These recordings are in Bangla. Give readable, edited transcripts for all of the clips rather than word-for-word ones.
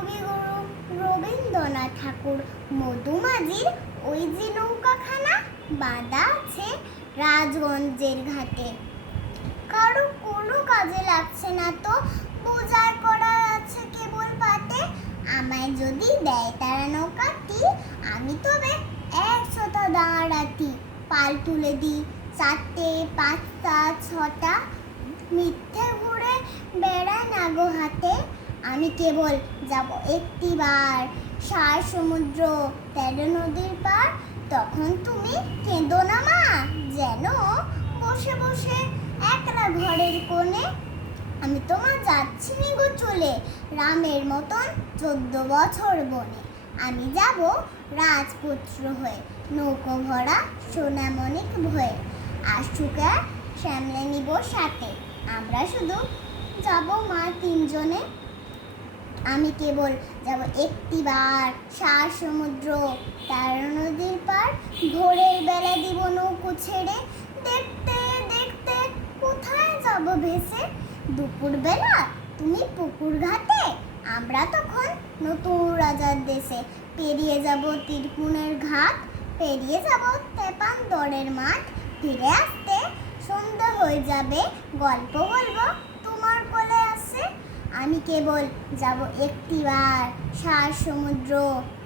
কবিগুরু রবীন্দ্রনাথ ঠাকুর মধুমাঝির ওই যে নৌকাখানা বাঁধা আছে রাজগঞ্জের ঘাটে। কারো কোনো কাজে লাগছে না তো, বোঝাই করার আছে কেবল পাটে। আমায় যদি দেয় তারা নৌকাটি, আমি তবে 100টা দাঁড়াতি পাল তুলে দিই 4টে 5টা 6টা। মিথ্যে ঘুরে বেড়ায় না গো হাতে। আমি কেবল যাব একটিবার 7 সমুদ্র 13 নদীর পার। তখন তুমি কেঁদো না মা, যেন বসে বসে একলা ঘরের কোণে। আমি তোমার যাচ্ছি নি গো চলে, রামের মতন 14 বছর বনে। আমি যাব রাজপুত্র হয়ে, নৌকো ভরা সোনামণিক ভয়ে। আশুকে সামলে নিব সাথে, আমরা শুধু যাব মা 3 জনে। আমি কেবল যাব একটিবার 7 সমুদ্র 13 নদীর পার। ভোরের বেলা দিব নৌকো ছেড়ে, দেখতে দেখতে কোথায় যাব ভেসে। দুপুর বেলা তুমি পুকুর ঘাটে, আমরা তখন নতুন রাজার দেশে। পেরিয়ে যাব তীরকুনের ঘাট, পেরিয়ে যাব তেপান্তরের মাঠ। ফিরে আসতে সন্ধ্যা হয়ে যাবে, গল্প বলবো তোমার কোলে আসে। আমি কেবল যাব একটিবার 7 সমুদ্র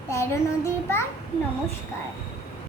13 নদীর পার। নমস্কার।